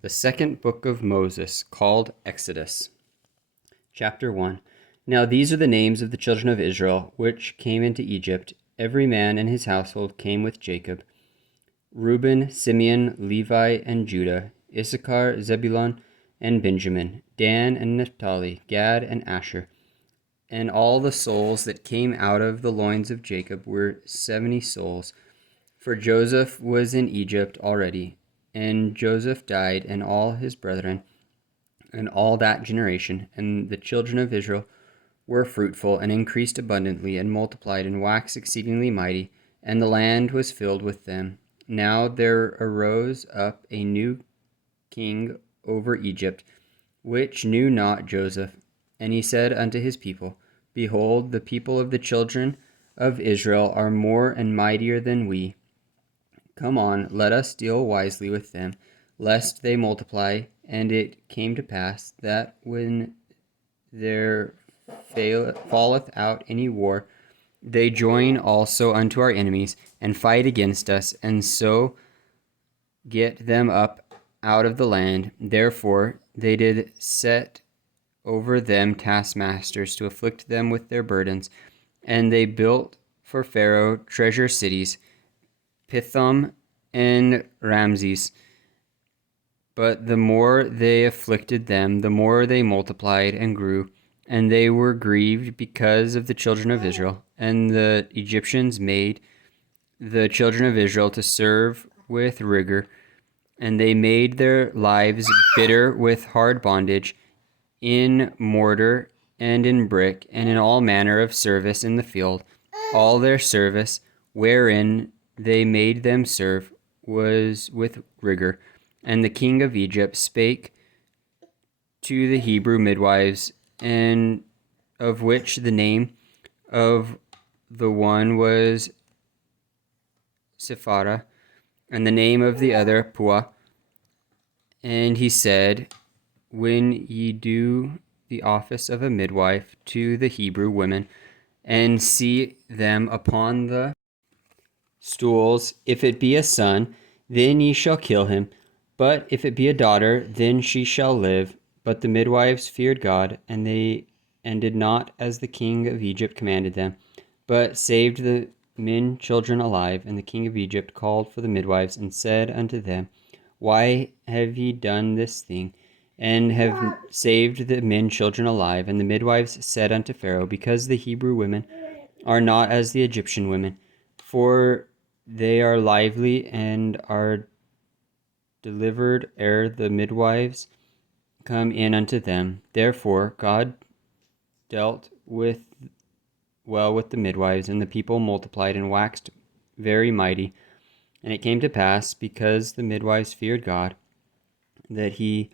The second book of Moses, called Exodus. Chapter 1. Now these are the names of the children of Israel, which came into Egypt. Every man and his household came with Jacob. Reuben, Simeon, Levi, and Judah, Issachar, Zebulun, and Benjamin, Dan and Naphtali, Gad and Asher. And all the souls that came out of the loins of Jacob were 70 souls. For Joseph was in Egypt already, and Joseph died, and all his brethren, and all that generation. And the children of Israel were fruitful, and increased abundantly, and multiplied, and waxed exceedingly mighty, and the land was filled with them. Now there arose up a new king over Egypt, which knew not Joseph. And he said unto his people, Behold, the people of the children of Israel are more and mightier than we. Come on, let us deal wisely with them, lest they multiply. And it came to pass that when there falleth out any war, they join also unto our enemies, and fight against us, and so get them up out of the land. Therefore they did set over them taskmasters to afflict them with their burdens. And they built for Pharaoh treasure cities, Pithom and Ramses. But the more they afflicted them, the more they multiplied and grew, and they were grieved because of the children of Israel. And the Egyptians made the children of Israel to serve with rigor, and they made their lives bitter with hard bondage, in mortar and in brick, and in all manner of service in the field. All their service, wherein they made them serve, was with rigor. And the king of Egypt spake to the Hebrew midwives, and of which the name of the one was Siphara, and the name of the other Puah. And he said, When ye do the office of a midwife to the Hebrew women, and see them upon the stools, if it be a son, then ye shall kill him. But if it be a daughter, then she shall live. But the midwives feared God, and did not as the king of Egypt commanded them, but saved the men children alive. And the king of Egypt called for the midwives, and said unto them, Why have ye done this thing, and have saved the men children alive? And the midwives said unto Pharaoh, Because the Hebrew women are not as the Egyptian women, for they are lively and are delivered ere the midwives come in unto them. Therefore God dealt well with the midwives, and the people multiplied and waxed very mighty. And it came to pass, because the midwives feared God, that he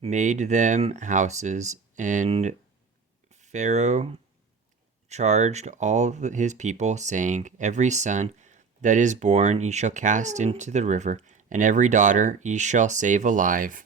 made them houses. And Pharaoh charged all his people, saying, Every son that is born ye shall cast into the river, and every daughter ye shall save alive.